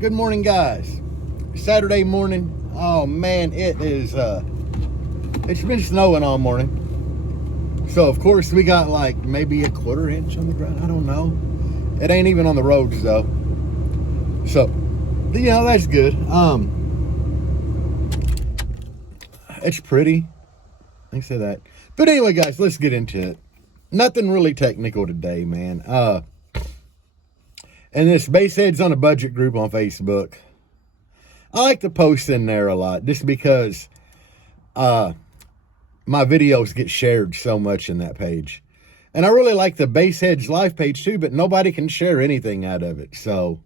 Good morning, guys. Saturday morning. Oh man, it is it's been snowing all morning. So of course we got like maybe a quarter inch on the ground. I don't know. It ain't even on the roads though. So that's good. It's pretty. I say that. But anyway, guys, let's get into it. Nothing really technical today, man. And this Baseheads on a Budget group on Facebook. I like to post in there a lot just because my videos get shared so much in that page. And I really like the Baseheads live page too, but nobody can share anything out of it. So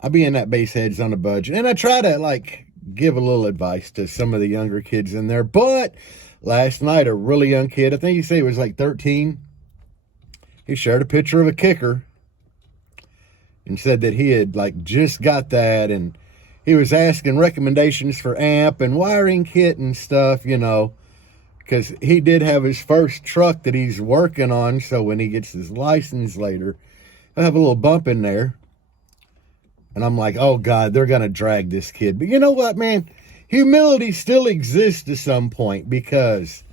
I'll be in that Baseheads on a Budget. And I try to like give a little advice to some of the younger kids in there. But last night, a really young kid, I think he said he was like 13, he shared a picture of a kicker and said that he had like just got that, and he was asking recommendations for amp and wiring kit and stuff, because he did have his first truck that he's working on. So when he gets his license later, he'll have a little bump in there. And I'm like, oh God, they're going to drag this kid. But you know what, man? Humility still exists to some point, because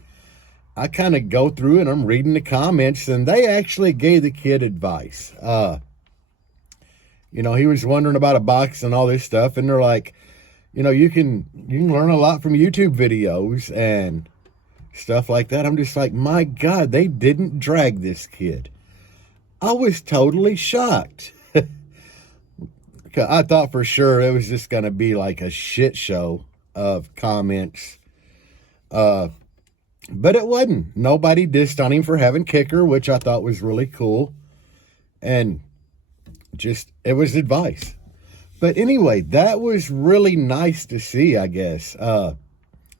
I kind of go through and I'm reading the comments, and they actually gave the kid advice. He was wondering about a box and all this stuff, and they're like, you can learn a lot from YouTube videos and stuff like that. I'm just like, my God, they didn't drag this kid. I was totally shocked. I thought for sure it was just going to be like a shit show of comments. But it wasn't. Nobody dissed on him for having kicker, which I thought was really cool. And it was advice. But anyway, that was really nice to see, I guess. Because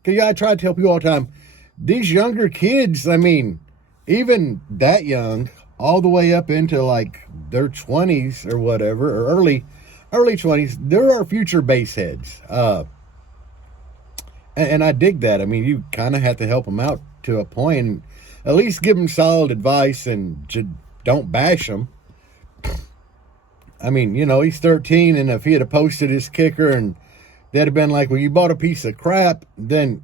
I try to tell people all the time, these younger kids, even that young, all the way up into like their 20s or whatever, or early 20s, they're our future baseheads. And I dig that. You kind of have to help them out to a point, and at least give them solid advice and don't bash them. He's 13, and if he had posted his kicker and they'd have been like, well, you bought a piece of crap, and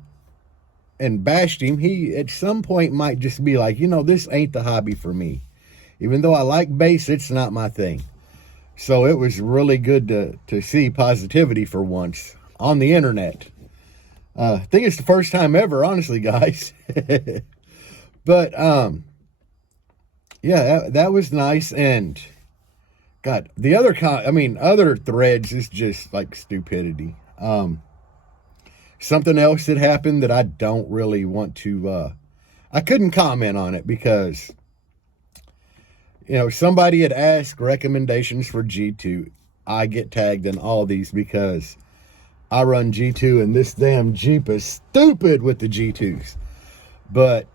bashed him, he at some point might just be like, this ain't the hobby for me. Even though I like bass, it's not my thing. So it was really good to see positivity for once on the internet. I think it's the first time ever, honestly, guys. But, that was nice. And God, the other other threads is just like stupidity. Something else that happened that I don't really want to, I couldn't comment on it because, somebody had asked recommendations for G2. I get tagged in all these because I run G2, and this damn Jeep is stupid with the G2s. But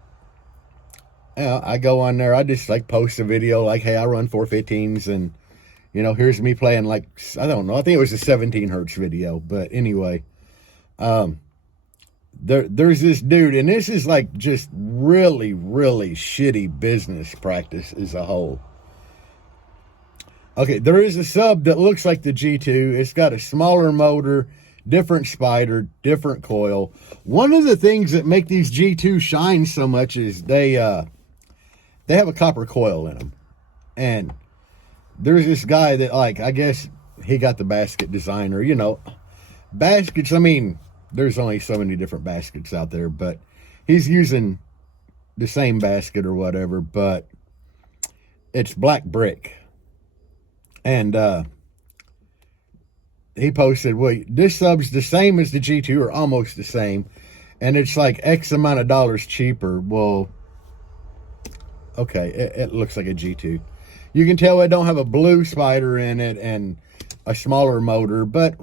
I go on there, I just like post a video like, hey, I run 415s, and here's me playing like, I don't know, I think it was a 17 hertz video. But anyway, there's this dude, and this is like just really, really shitty business practice as a whole. Okay, there is a sub that looks like the G2. It's got a smaller motor, different spider, different coil. One of the things that make these G2 shine so much is they have a copper coil in them. And there's this guy that, like, I guess he got the basket designer. Baskets, there's only so many different baskets out there, but he's using the same basket or whatever, but it's black brick. And he posted, well, this sub's the same as the G2, or almost the same, and it's like X amount of dollars cheaper. Well, okay, it looks like a G2. You can tell it don't have a blue spider in it and a smaller motor, but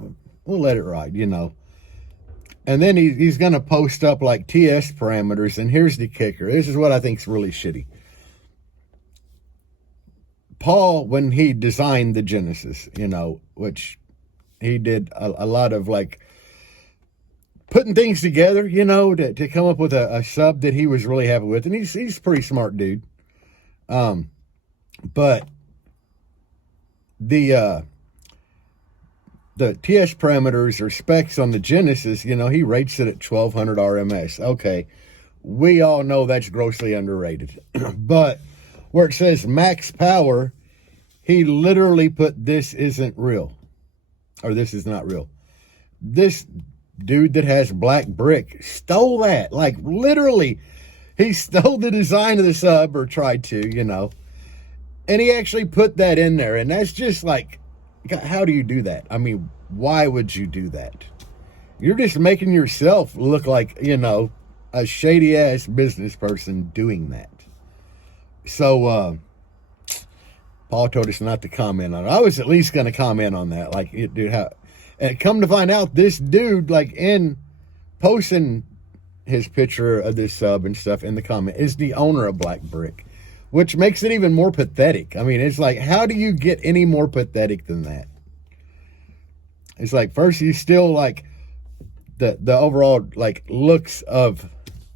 we'll let it ride, And then he's going to post up like TS parameters, and here's the kicker. This is what I think is really shitty. Paul, when he designed the Genesis, which he did a lot of like putting things together, to come up with a sub that he was really happy with. And he's a pretty smart dude. But the the TS parameters or specs on the Genesis, you know, he rates it at 1200 RMS. Okay, we all know that's grossly underrated. But where it says max power, he literally put this isn't real, or this is not real. This dude that has black brick stole that. Like, literally, he stole the design of the sub, or tried to, you know. And he actually put that in there. And that's just like, how do you do that? I mean, why would you do that? You're just making yourself look like, you know, a shady-ass business person doing that. So, Paul told us not to comment on it. I was at least going to comment on that. Like, dude, how... And come to find out, this dude, like, in posting his picture of this sub and stuff in the comment, is the owner of Black Brick, which makes it even more pathetic. I mean, it's like, how do you get any more pathetic than that? It's like, first you steal, like, the overall, like, looks of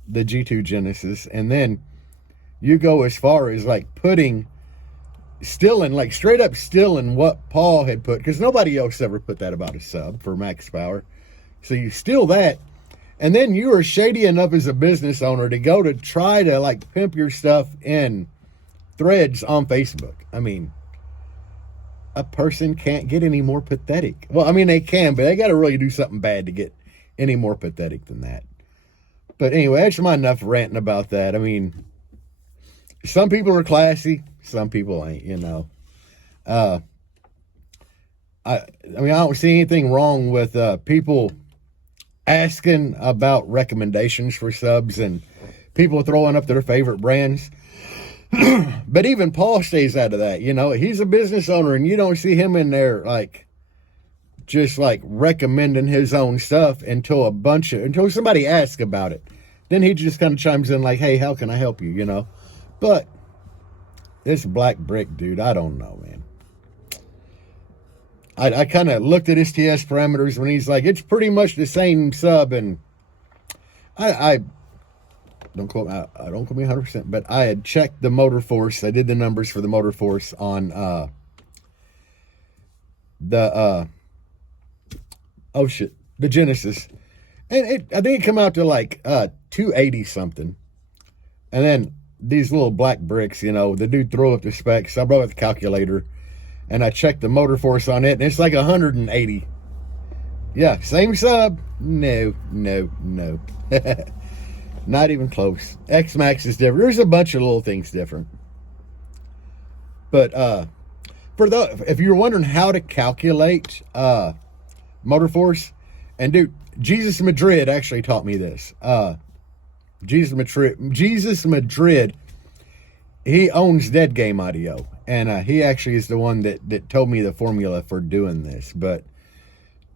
the G2 Genesis, and then you go as far as, like, stealing, like, straight up stealing what Paul had put, because nobody else ever put that about a sub for max power. So you steal that, and then you are shady enough as a business owner to go to try to, like, pimp your stuff in threads on Facebook. I mean, a person can't get any more pathetic. Well, I mean, they can, but they got to really do something bad to get any more pathetic than that. But anyway, that's my enough ranting about that. I mean, some people are classy, some people ain't, you know. I mean, I don't see anything wrong with people asking about recommendations for subs and people throwing up their favorite brands. But even Paul stays out of that, you know. He's a business owner, and you don't see him in there, like, just, like, recommending his own stuff until somebody asks about it. Then he just kind of chimes in like, hey, how can I help you, you know? But this Black Brick dude, I don't know, man. I kind of looked at his TS parameters when he's like, it's pretty much the same sub, and I don't quote me 100%, but I had checked the Motor Force. I did the numbers for the Motor Force on the Genesis, and I think it come out to like 280 something, and then these little Black Bricks, you know, the dude threw up the specs. I brought up the calculator, and I checked the Motor Force on it, and it's like 180. Yeah, same sub. No. Not even close. X-Max is different. There's a bunch of little things different. But if you're wondering how to calculate Motor Force, and dude, Jesus Madrid actually taught me this. Jesus Madrid, he owns Dead Game Audio, and he actually is the one that told me the formula for doing this. But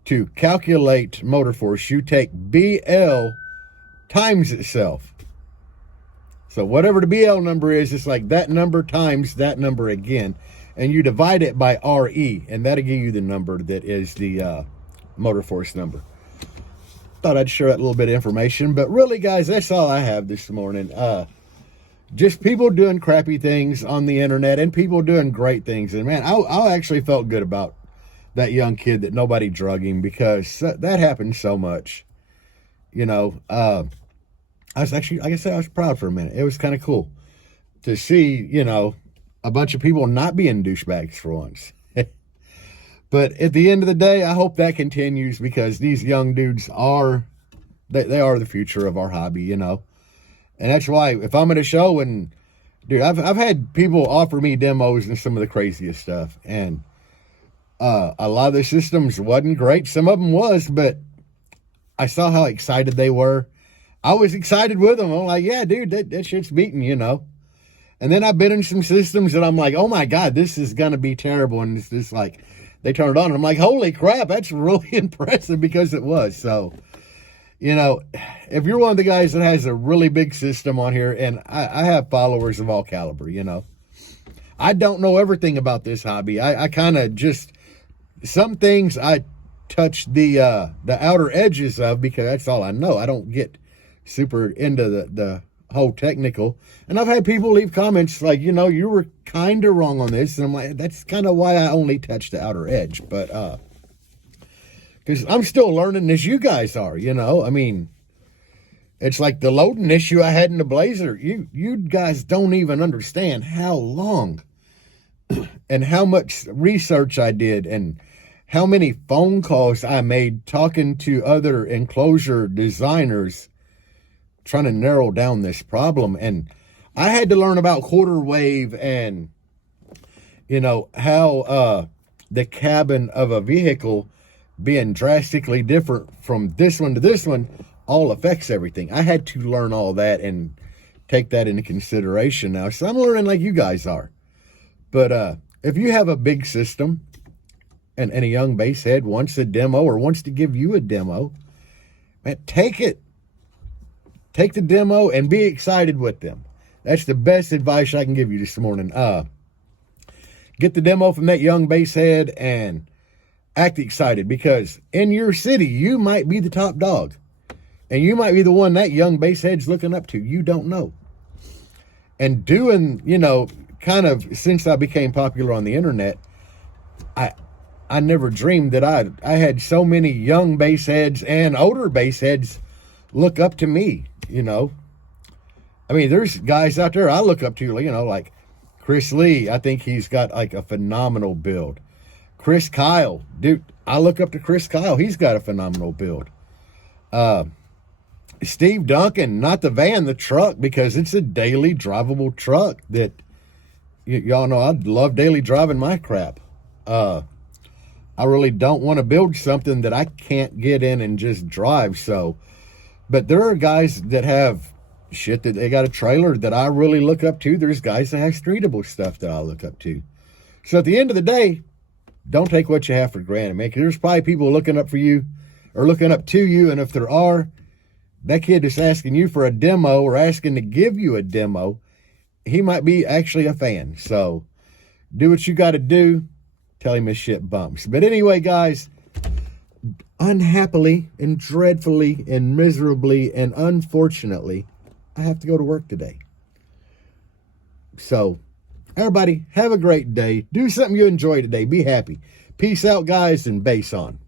to calculate Motor Force, you take BL times itself. So whatever the BL number is, it's like that number times that number again, and you divide it by RE, and that'll give you the number that is the Motor Force number. Thought I'd share that little bit of information, but really, guys, that's all I have this morning. Just people doing crappy things on the internet and people doing great things. And man, I actually felt good about that young kid that nobody drug him, because that happens so much. You know, I was actually, like I said, I was proud for a minute. It was kind of cool to see, you know, a bunch of people not being douchebags for once. But at the end of the day, I hope that continues, because these young dudes they are the future of our hobby, you know. And that's why if I'm at a show, and dude, I've had people offer me demos and some of the craziest stuff, and a lot of the systems wasn't great. Some of them was, but I saw how excited they were. I was excited with them. I'm like, yeah, dude, that shit's beating, you know. And then I've been in some systems that I'm like, oh my God, this is going to be terrible. And it's just like, they turn it on and I'm like, holy crap, that's really impressive, because it was. So, you know, if you're one of the guys that has a really big system on here, and I have followers of all caliber, you know, I don't know everything about this hobby. I kind of just, some things I touch the outer edges of, because that's all I know. I don't get super into the whole technical. And I've had people leave comments like, you know, you were kind of wrong on this. And I'm like, that's kind of why I only touch the outer edge. But Because I'm still learning as you guys are, you know. I mean, it's like the loading issue I had in the Blazer. You guys don't even understand how long and how much research I did and how many phone calls I made talking to other enclosure designers trying to narrow down this problem. And I had to learn about quarter wave and, you know, how the cabin of a vehicle being drastically different from this one to this one all affects everything. I had to learn all that and take that into consideration now. So I'm learning like you guys are. But if you have a big system and a young bass head wants a demo or wants to give you a demo, man, take it. Take the demo and be excited with them. That's the best advice I can give you this morning. Get the demo from that young bass head and act excited, because in your city, you might be the top dog. And you might be the one that young bass head's looking up to. You don't know. And doing, you know, kind of since I became popular on the internet, I never dreamed that I had so many young bass heads and older bass heads look up to me, you know. I mean, there's guys out there I look up to, you know, like Chris Lee. I think he's got like a phenomenal build. Chris Kyle, dude, I look up to Chris Kyle. He's got a phenomenal build. Steve Duncan, not the van, the truck, because it's a daily drivable truck that y'all know I love daily driving my crap. I really don't want to build something that I can't get in and just drive. So, but there are guys that have shit that they got a trailer that I really look up to. There's guys that have streetable stuff that I look up to. So at the end of the day, don't take what you have for granted, man. 'Cause there's probably people looking up for you or looking up to you. And if there are, that kid is asking you for a demo or asking to give you a demo, he might be actually a fan. So do what you got to do. Tell him his shit bumps. But anyway, guys, unhappily and dreadfully and miserably and unfortunately, I have to go to work today. So everybody, have a great day. Do something you enjoy today. Be happy. Peace out, guys, and bass on.